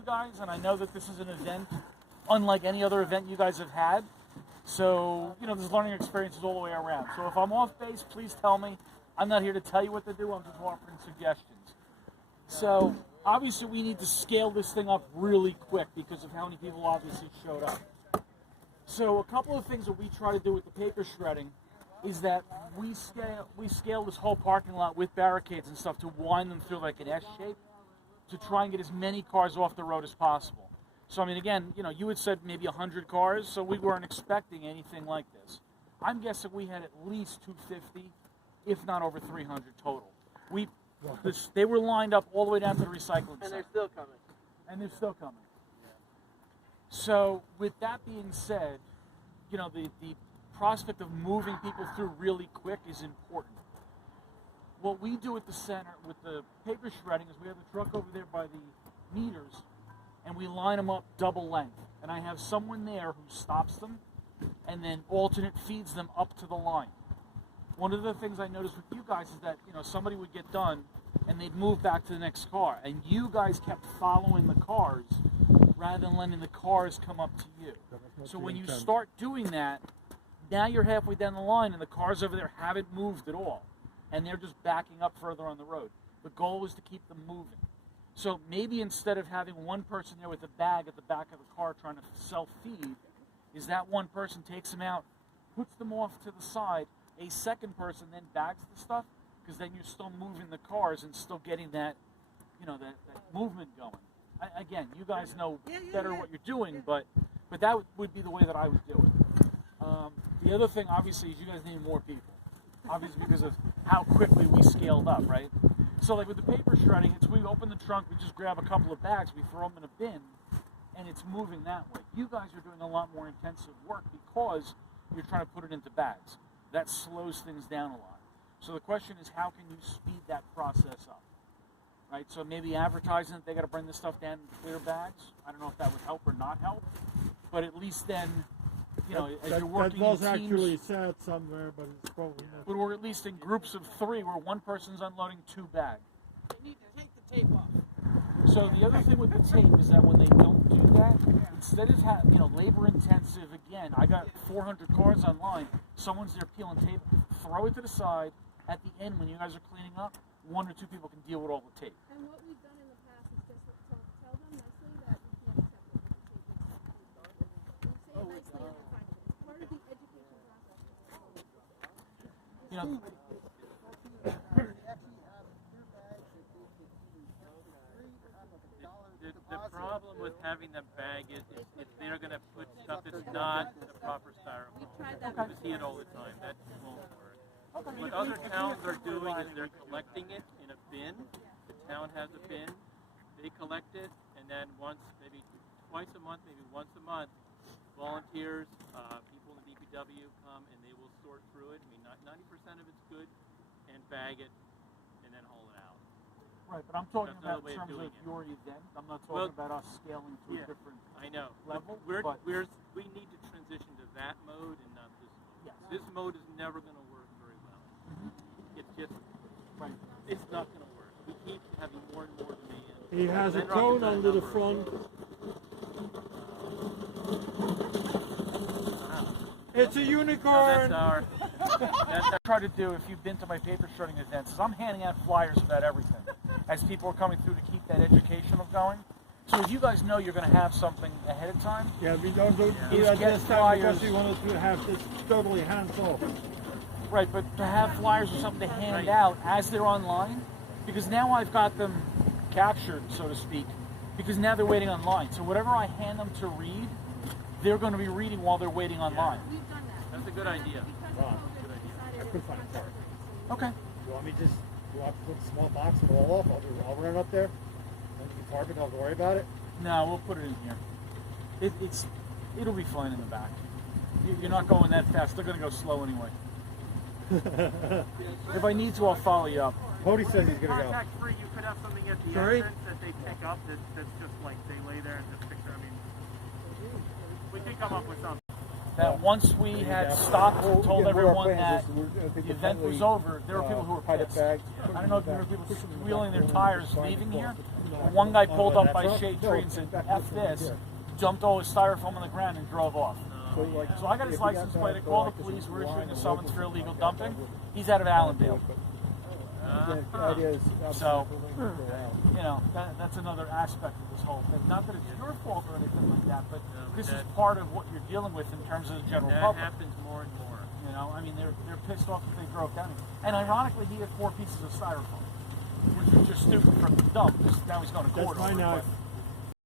you guys, and I know that this is an event unlike any other event you guys have had. So, there's learning experiences all the way around. So if I'm off base, please tell me. I'm not here to tell you what to do. I'm just offering suggestions. So obviously we need to scale this thing up really quick because of how many people obviously showed up. So a couple of things that we try to do with the paper shredding is that we scale this whole parking lot with barricades and stuff to wind them through like an S shape to try and get as many cars off the road as possible. So I mean, again, you had said maybe 100 cars, so we weren't expecting anything like this. I'm guessing we had at least 250, if not over 300 total. They were lined up all the way down to the recycling center. And they're still coming. And they're still coming. Yeah. So with that being said, the prospect of moving people through really quick is important. What we do at the center with the paper shredding is we have a truck over there by the meters, and we line them up double length. And I have someone there who stops them and then alternate feeds them up to the line. One of the things I noticed with you guys is that, somebody would get done and they'd move back to the next car. And you guys kept following the cars rather than letting the cars come up to you. So when you start doing that, now you're halfway down the line and the cars over there haven't moved at all. And they're just backing up further on the road. The goal is to keep them moving. So maybe instead of having one person there with a bag at the back of the car trying to self-feed, is that one person takes them out, puts them off to the side, a second person then bags the stuff, because then you're still moving the cars and still getting that, that movement going. Again, you guys know better what you're doing, but that would be the way that I would do it. The other thing, obviously, is you guys need more people. Obviously, because of how quickly we scaled up, right? So, like with the paper shredding, we open the trunk, we just grab a couple of bags, we throw them in a bin, and it's moving that way. You guys are doing a lot more intensive work because you're trying to put it into bags. That slows things down a lot. So the question is, how can you speed that process up? Right? So maybe advertising that they got to bring this stuff down in clear bags. I don't know if that would help or not help, but at least then, as you're working that was in teams, actually said somewhere, but it's probably not. But we're at least in groups of 3 where one person's unloading 2 bags. You need to take the tape off. So the other thing with the tape is that when they don't do that, instead of labor intensive, again, I got 400 cars online, someone's there peeling tape, throw it to the side. At the end, when you guys are cleaning up, 1 or 2 people can deal with all the tape. And what we've done in the past is just tell them nicely that you can't accept it. We say it nicely and they're fine. Part of the education process. The problem with having them bag it is if they're going to put stuff that's not the proper styrofoam. We see it all the time. That won't work. What other towns are doing is they're collecting it in a bin. The town has a bin. They collect it, and then maybe twice a month, maybe once a month, volunteers, people in the DPW come and they will sort through it. I mean, 90% of it's good, and bag it, and then haul it out. Right, but I'm talking about in terms of your event. I'm not talking about us scaling to a different level. We need to transition to that mode and not this mode. Yes. This mode is never going to work very well. It's just, it's not going to work. We keep having more and more demand. He has a cone under the front. It's a unicorn! That's what I try to do if you've been to my paper shredding events is I'm handing out flyers about everything as people are coming through to keep that educational going. So if you guys know you're going to have something ahead of time, we don't do that this time because we wanted to have this totally hands off. Right, but to have flyers or something to hand out as they're online, because now I've got them captured, so to speak, because now they're waiting online. So whatever I hand them to read, they're going to be reading while they're waiting online. We've done that. That's a good idea. I could find a car. Okay. You want me to put a small box and roll off? I'll run up there. And you can park it, don't have to worry about it. No, we'll put it in here. It'll be fine in the back. You're not going that fast. They're going to go slow anyway. If I need to, I'll follow you up. Cody says he's going to go. Contact free, you could have something at the entrance that they pick up that's just like they lay there and just picture. I mean, we can come up with something. That once we had stopped and told everyone that the event was over, there were people who were pissed. I don't know if there were people wheeling their tires leaving here. One guy pulled up by shade tree and said, F this, jumped all his styrofoam on the ground and drove off. So I got his license plate, I called the police, we're issuing a summons for illegal dumping. He's out of Allendale. So, you know, that's another aspect of this whole thing. Not that it's your fault or anything like that, but this is part of what you're dealing with in terms of the general public. That happens more and more. You know, I mean, they're pissed off that they drove down here. And ironically, he had 4 pieces of styrofoam, which was just stupid for him to dump, because now he's going to court over it.